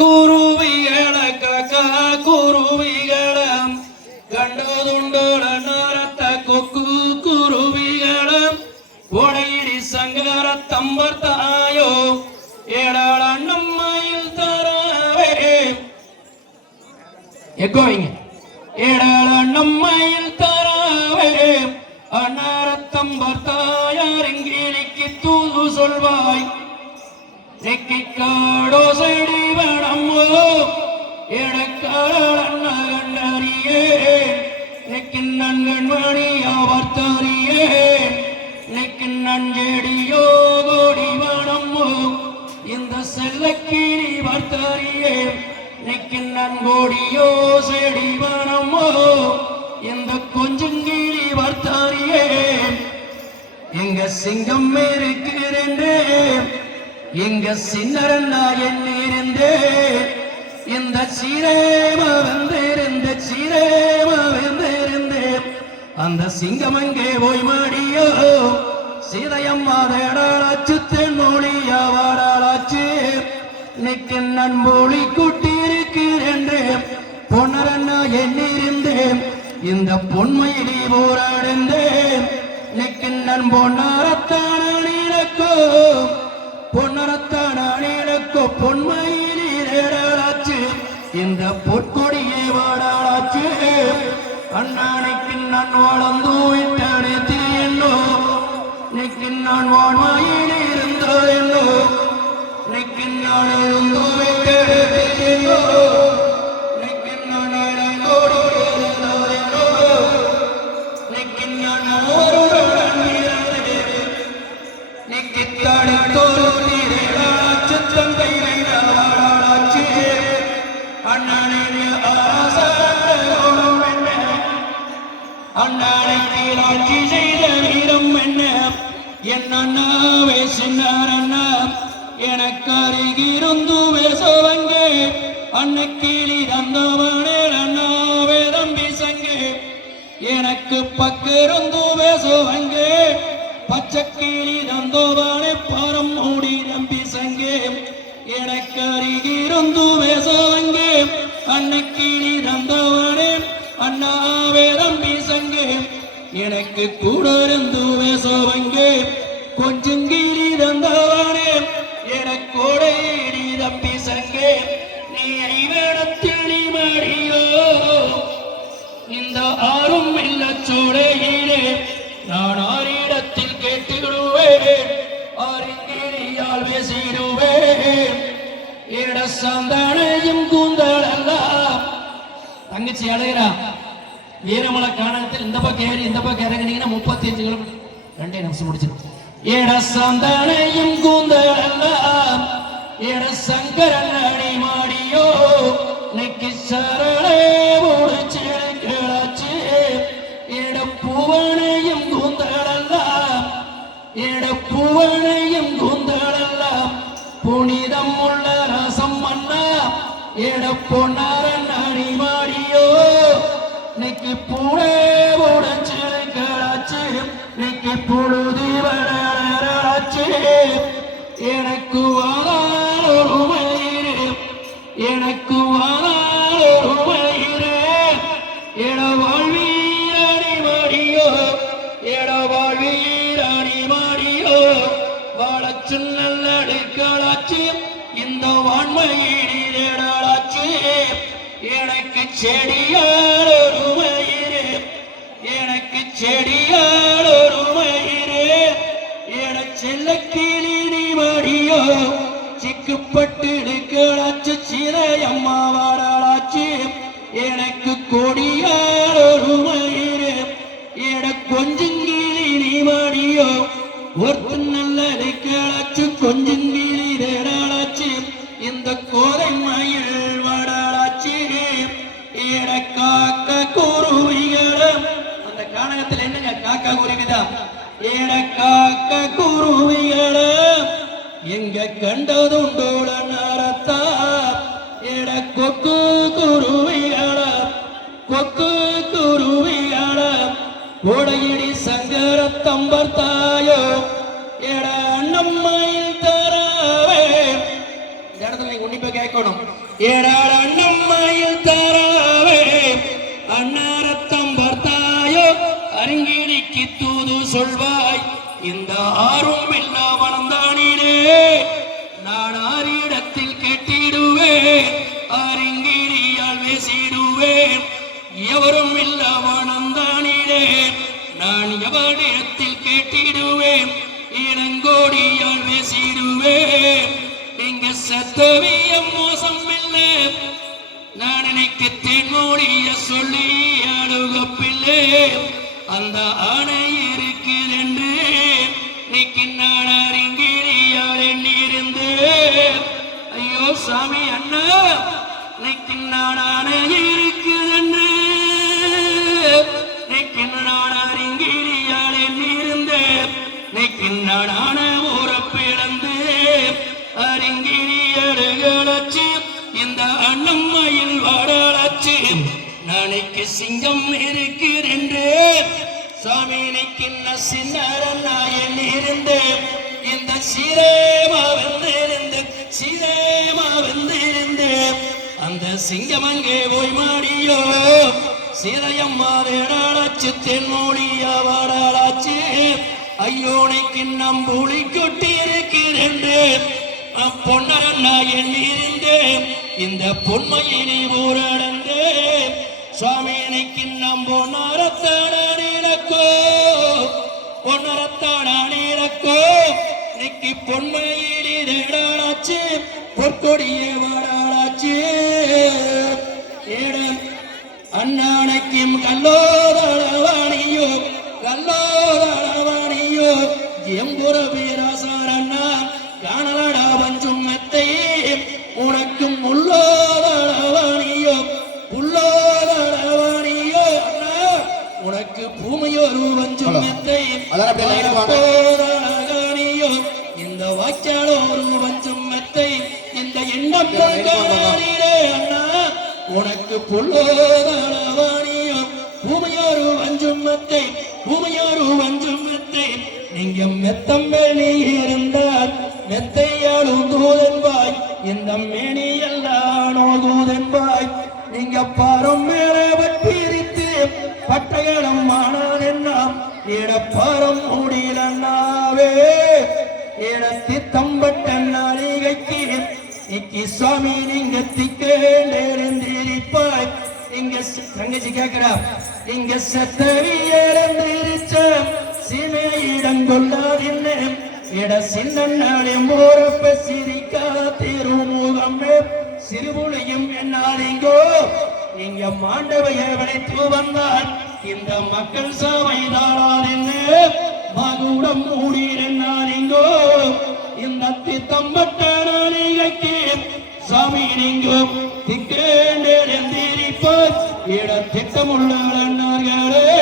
കുറുവികള കക്ക കുറുവികള കണ്ടതുണ്ടോള നരത്ത കൊക്കു കുറുവികള കൊടയിടി സങ്കര തമ്പർത്തായോ ഏടാളണ്ണമ്മയിൽ തരാവേ എക്കോയിങ് ഏടാളണ്ണമ്മയിൽ തരാവേ അന്നരത്തമ്പർത്തായാരെങ്കിലേക്ക് തൂതു സൊൽവായി நெக்கிக்காடோ செடி வனமோ எடக்காளண்ண கண்டறியே நெக்கின் நன்கண் மணி ஆவர்த்தறியே நெக்கின் நஞ்செடியோ கோடி வனமோ இந்த செல்லக்கிளி வர்த்தறியே நெக்கின் நன்கோடியோ செடி வனமோ இந்த கொஞ்சங்கிளி வர்த்தறியே எங்க சிங்கம் இருக்கிறேன் எங்க சின்னரண்ணா என்னிருந்தே இந்த சீரேம வந்திருந்த சீரேம வந்திருந்தேன் அந்த சிங்கம் அங்கே போய் மாடியோ சீதையம்மா தேடாளாச்சு தென்மொழியா வாடாளாச்சு இன்னைக்கு நன்மொழி கூட்டியிருக்கிறேன் பொன்னரண்ணா எண்ணிருந்தேன் இந்த பொன்மையிலி போராடுந்தேன் இன்னைக்கு நன் பொன்னாரத்தான நீலக்கோ. பொன்னரத்தான நீலக்கோ பொன்மையிலாச்சு இந்த பொற்கொடியே வாடாளாச்சு. அண்ணானைக்கு நான் வளர்ந்து விட்டானே தீயன்னோ இன்னைக்கு நான் வாழ்வாயில் இருந்தோ என்னோ? இன்னைக்கு நான் இருந்தோ விட்டேனே தீயன்னோ அண்ணனை கீழாட்சி செய்த வீரம் என்ன? என் அண்ணாவே சின்னார் அண்ணா எனக்கு அருகிருந்து பேசவங்கே அன்னைக்கீழி தந்தவனே அண்ணாவே தம்பி சங்கே. எனக்கு பக்கிருந்து பேசுவங்கே பச்சைக்கிளி தந்தோவானே பாரம் மூடி நம்பி சங்கே. எனக்கு அருகிருந்து பேசுவங்கே அன்னைக்கிளி தந்தவனே அண்ணாவே தம்பி எனக்கு கூட இருந்து பேசுவங்கே கொஞ்சம் கிளி தந்தவனே எனக்கோட ஏறி தப்பி சங்கே நீ ஐவேடத்தில் நீ மாடியோ இந்த ஆறும் இல்ல சோடையிலே நான் ஆறிடத்தில் கேட்டுடுவேன் ஆரிங்கிரியால் பேசிடுவேன். இட சந்தனையும் கூந்தலெல்லாம் தங்கச்சி அடையிறா வீரமலை காணகத்தில் இந்த பக்கம் ஏறி இந்த பக்கம் இறங்கினீங்கன்னா முப்பத்தி அஞ்சு கிலோமீட்டர் ரெண்டே நிமிஷம் முடிச்சிடும் ஏட சந்தனையும் கூந்தலெல்லாம் ஏட சங்கரன் அடி மாடியோ நெக்கி சரணே முடிச்சிருக்கிறாச்சு ஏட புவனையும் கூந்தலெல்லாம் ஏட புவனையும் கூந்தலெல்லாம் புனிதம் உள்ள ரசம் மன்னா ஏட பொன்னா நெக்கி பூனே உடச்சிருக்கிறாச்சு நெக்கி புழுதி வளராச்சு எனக்கு வாழால் ஒரு மயிறு எனக்கு வாழால் ஒரு மயிறு எட வாழ்வீரணி மாடியோ எட வாழ்வீரணி மாடியோ வாழச்சு நல்லடுக்களாச்சு இந்த எனக்கு சிக்குப்பட்டு எடுக்கலாச்சு சிறையம்மா வாடாளாச்சு எனக்கு கொடியால் ஒரு மயிறு. எட கொஞ்சங்கிளி நீ மடியோ. ஒருத்தன் நல்ல எடுக்கலாச்சு கொஞ்சங்கிளி தேடாளாச்சு. இந்த கோதை மயில் வாடாளாச்சு. எட காக்க குருவிகளும் அந்த கானகத்துல என்னங்க? காக்கா குருவிதான். எட காக்க குருவிகளும் எங்க கண்டதுண்டோட நரத்தா? எட கொக்கு குருவிகள கொக்கு குருவிகள கோடையிடி சங்கரத்தம்பர் தாயோ எட அண்ணம்மையில் தரவே. இந்த இடத்துல நீங்க உன்னிப்பா கேட்கணும். எட ஏடாள் அண்ணம்மையில் தாராவே. அன்னாரத்தம் பார்த்தாயோ அருங்கிடிக்கு தூது சொல்வாய். இந்த ஆறும் இங்க மோசம் இல்லை. நான் நினைக்க தேன்மொழிய சொல்லி அழுகப்பில்லை. அந்த ஆணை இருக்குது இன்னைக்கு நான் அறிங்கிறியால் எண்ணிருந்து. ஐயோ சாமி அண்ணா இன்னைக்கு நான் ஆணை நாளைக்கு சிங்கம் இருக்கிறென்று. சாமி நிற்கின்ற சின்னரன் நாயன் இருந்து. இந்த சீரேமா வந்திருந்து சீரேமா வந்திருந்து அந்த சிங்கம் அங்கே போய் மாடியோ? சீரையம்மா வேடாளாச்சு தென்மொழியா வாடாளாச்சு. ஐயோனைக்கு நம் புலி கொட்டி இருக்கிறேன் பொன்னரன் நாயன் இருந்து. இந்த பொன்மையினை ஊரடந்து சுவாமினைக்கு நம் பொன்னரத்தாடோ பொன்னரத்தாடோ இன்னைக்கு பொன்மையில் தேடாளாச்சு பொற்கொடிய வாடாளாச்சு. ஏடம் அண்ணானைக்கும் கல்லோதளவாணியோ கல்லோதளவாணியோ எம்புறவி அதான் அப்படியே ஆ வாங்க. இந்த வாய்க்காலோ ஒரு வஞ்சும் மெத்தை. இந்த எண்ணம் அண்ணா. உனக்கு புல்லோதளவாணியோ பூமையோரு வஞ்சும் மெத்தை. பூமையோரு வஞ்சும் மெத்தை. நீங்க மெத்தம் வெளி இருந்தால் மெத்தையாலும் தூதன்பாய் இந்த மேனி எல்லானோ தூதன்பாய் நீங்க பாரம் மேல பிரித்து பட்டகளம் ஆனால் என்ன இடப்பாரம் முடியலன்னாவே இடத்தி தம்பட்ட நாளிகைக்கு. இக்கி சுவாமி நீங்க திக்கேண்டிருப்பாய் இங்க தங்கச்சி கேக்குறா. இங்க செத்தவி சினையிடம் கொள்ளாதின்னு இட சின்னாலே மோரப்ப சிரிக்கா திருமுகமே. சிறுபுளையும் என்னாலிங்கோ இங்க. மாண்டவைய விளைத்து இந்த மக்கள் சபைதாராதென்னு மகுடம் இங்கோ. இந்த தித்தம்பட்ட நாளிகைக்கு சாமி நீங்கும் திக்கேண்டிருப்பார் இட திட்டமுள்ள அண்ணார்களே.